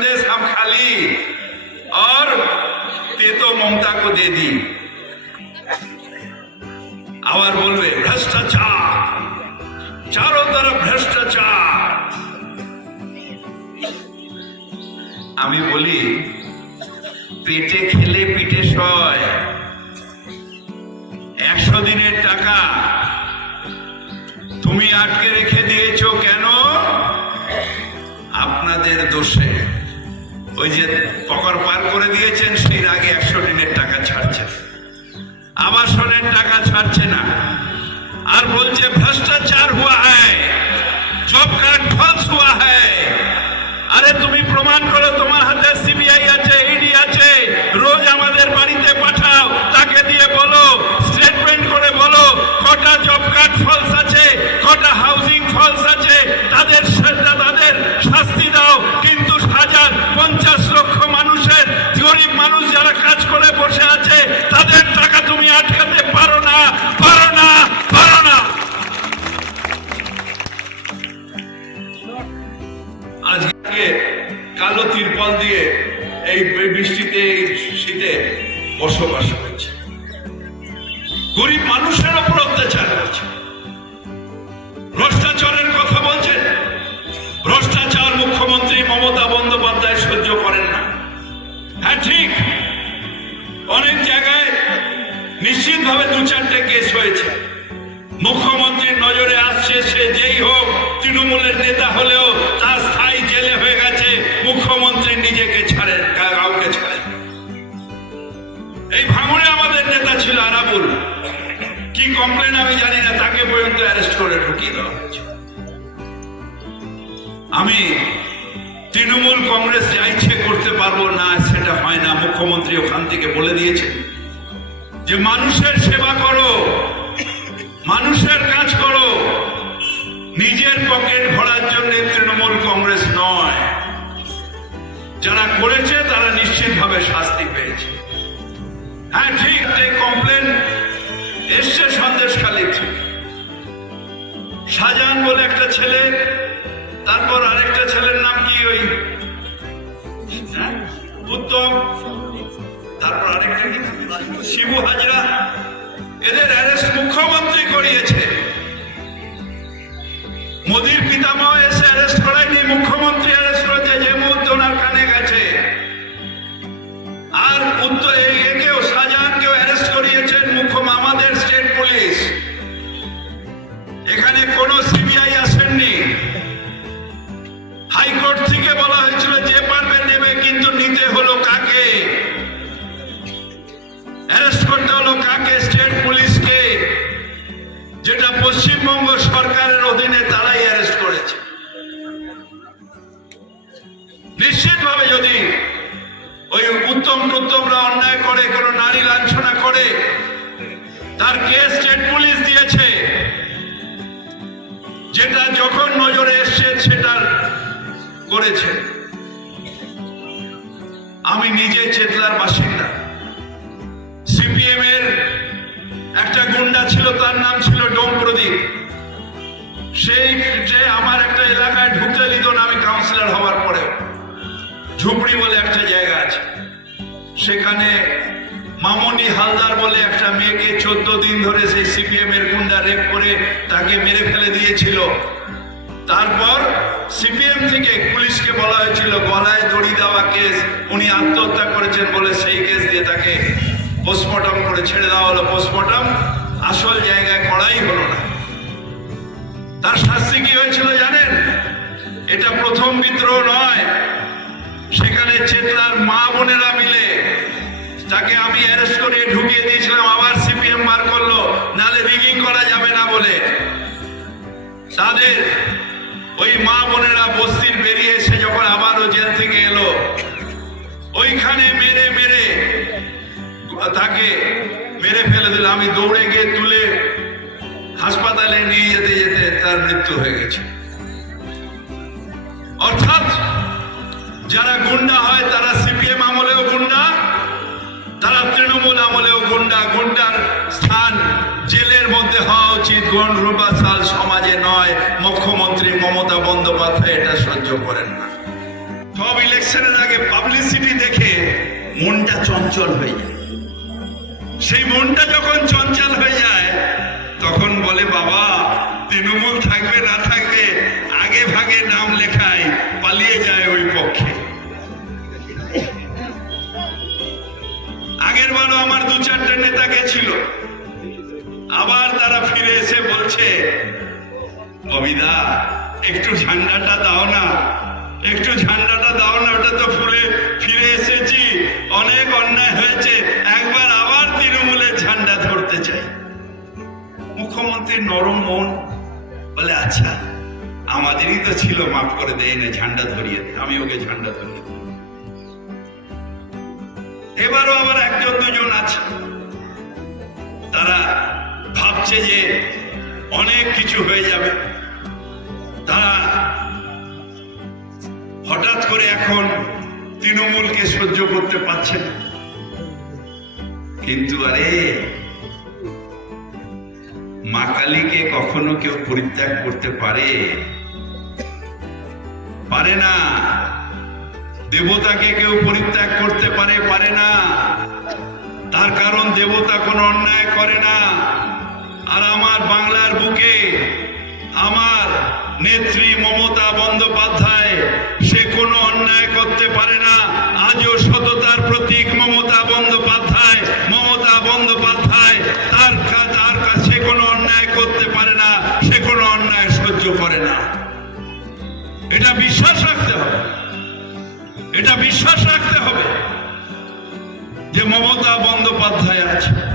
संदेश हम खाली और ते तो ममता को दे दी আবার বলবে ভ্রষ্টাচার চারো তরফ ভ্রষ্টাচার আমি বলি পেটে খেলে পিঠে সয় একশো দিনের টাকা তুমি আটকে রেখে দিয়েছো কেন আপনাদের দোষে ওই যে পকর পার করে দিয়েছেন, সেই আগে একশো দিনের টাকা ছাড়ছে। আবাসনের টাকা ছাড়ছে না। আর বলছে, ভ্রষ্টাচার হুয়া হ্যায় জব কার্ড ফলস হুয়া হ্যায়। আরে তুমি প্রমাণ করো, তোমার হাতে সিবিআই আছে বৃষ্টিতে শীতে বসবাস করছে। গরিব মানুষের উপর অত্যাচার করছে। ভ্রষ্টাচারের কথা বলছেন? ভ্রষ্টাচার মুখ্যমন্ত্রী মমতা বন্দ্যোপাধ্যায় সহ্য করেন না। হ্যাঁ ঠিক। অনেক জায়গায় নিশ্চিতভাবে দু চারটে কেস হয়েছে। মুখ্যমন্ত্রীর নজরে আসছে সে যেই হোক, তৃণমূলের নেতা হলেও আমি তৃণমূল কংগ্রেস যা ইচ্ছে করতে পারব না, সেটা হয় না, মুখ্যমন্ত্রী ওখান থেকে বলে দিয়েছে। যে মানুষের সেবা করো, মানুষের কাজ করো, নিজের পকেট ভরার জন্য তৃণমূল কংগ্রেস নয়। যারা করেছে, তারা নিশ্চিতভাবে শাস্তি পেয়েছে। হ্যাঁ ঠিক কমপ্লেন এসছে সন্দেশখালী থেকে শাহজাহান বলে একটা ছেলে তারপর আরেকটা ছেলের নাম কি ওই? হ্যাঁ? উত্তম। তারপর আরেকটা কি? শিবু হাজরা। এদের অ্যারেস্ট মুখ্যমন্ত্রী করিয়েছে। মোদির পিতামহ এসে অ্যারেস্ট করায়নি মুখ্যমন্ত্রী। নিশ্চিতভাবে যদি ওই উত্তম টুত্তমরা অন্যায় করে, কোনো নারী লাঞ্ছনা করে, তার কেস স্টেট পুলিশ দিয়েছে, যেটা যখন নজরে এসছে, সেটা করেছে। আমি নিজে চেতলার বাসিন্দা। সিপিএম এর একটা গুন্ডা ছিল, তার নাম ছিল ডোম প্রদীপ। সেই যে আমার একটা এলাকায় ঢুকতে দিত না, আমি কাউন্সিলর হওয়ার পরে ঝুপড়ি বলে একটা জায়গা আছে। সেখানে মামনি হালদার বলে একটা মেয়েকে চোদ্দ দিন ধরে সেই সিপিএম এর গুন্ডা রেপ করে তাকে মেরে ফেলে দিয়েছিল। তারপর সিপিএম থেকে পুলিশকে বলা হয়েছিল, গলায় দড়ি দেওয়া কেস, উনি আত্মহত্যা করেছেন বলে সেই কেস দিয়ে তাকে পোস্টমর্টম করে ছেড়ে দেওয়া হলো। পোস্টমর্টম আসল জায়গায় করাই হলো না। তার শাস্তি কি হয়েছিল জানেন? এটা প্রথম বিদ্রোহ নয় সেখানে চেতনার মা বোনেরা মিলে তাকে আমি অ্যারেস্ট করে ঢুকিয়ে দিয়েছিলাম। আবার সিপিএম বার করল, নালে রিগিং করা যাবে না বলে। তাদের ওই মা বোনেরা বস্তির বেরিয়ে এসে যখন আবারও জেল থেকে এলো, ওইখানে মেরে মেরে তাকে মেরে ফেলে দিল। আমি দৌড়ে গিয়ে তুলে হাসপাতালে নিয়ে যেতে যেতে তার মৃত্যু হয়ে গেছে। অর্থাৎ যারা গুন্ডা হয়, তারা সিপিএম আমলেও গুন্ডা, তারা তৃণমূল আমলেও গুন্ডা। গুন্ডার স্থান জেলের মধ্যে হওয়া উচিত। গণরূপাশাল সমাজে নয়। মুখ্যমন্ত্রী মমতা বন্দ্যোপাধ্যায় এটা সহ্য করেন না। সব ইলেকশনের আগে পাবলিসিটি দেখে মনটা চঞ্চল হয়ে যায়। সেই মনটা যখন চঞ্চল হয়ে যায়, তখন বলে, বাবা, তৃণমূল থাকবে না আবার তারা ফিরে এসে বলছে, কবিদা, একটু ঝান্ডাটা দাও না, একটু ঝান্ডাটা দাও না, ওটা তো ফুলে ফিরে এসেছি, অনেক অন্যায় হয়েছে, একবার আবার তৃণমূলের ঝান্ডা ধরতে চাই। মুখ্যমন্ত্রী নরম মন বলে আচ্ছা আমাদেরই তো ছিল, মাফ করে দেয় না ঝান্ডা ধরিয়ে দে, আমি ওকে ঝান্ডা ধরিয়ে দিই এবারও আবার একজন দুজন আছে, তারা ভাবছে যে অনেক কিছু হয়ে যাবে। তারা হঠাৎ করে এখন তৃণমূলকে সহ্য করতে পারছে না। কিন্তু আরে, মা কালীকে কখনো কেউ পরিত্যাগ করতে পারে? পারে না। দেবতাকে কেউ পরিত্যাগ করতে পারে পারে না। তার কারণ দেবতা কোনো অন্যায় করে না। আর আমার বাংলার বুকে আমার নেত্রী মমতা বন্দ্যোপাধ্যায়, সে কোনো অন্যায় করতে পারে না। আজও সততার প্রতীক মমতা বন্দ্যোপাধ্যায় মমতা বন্দ্যোপাধ্যায়, তার তার কাছে কোনো অন্যায় করতে পারে না, সে কোনো অন্যায় সহ্য করে না। এটা বিশ্বাস রাখতে হবে। এটা বিশ্বাস রাখতে হবে যে মমতা বন্দ্যোপাধ্যায় আছে।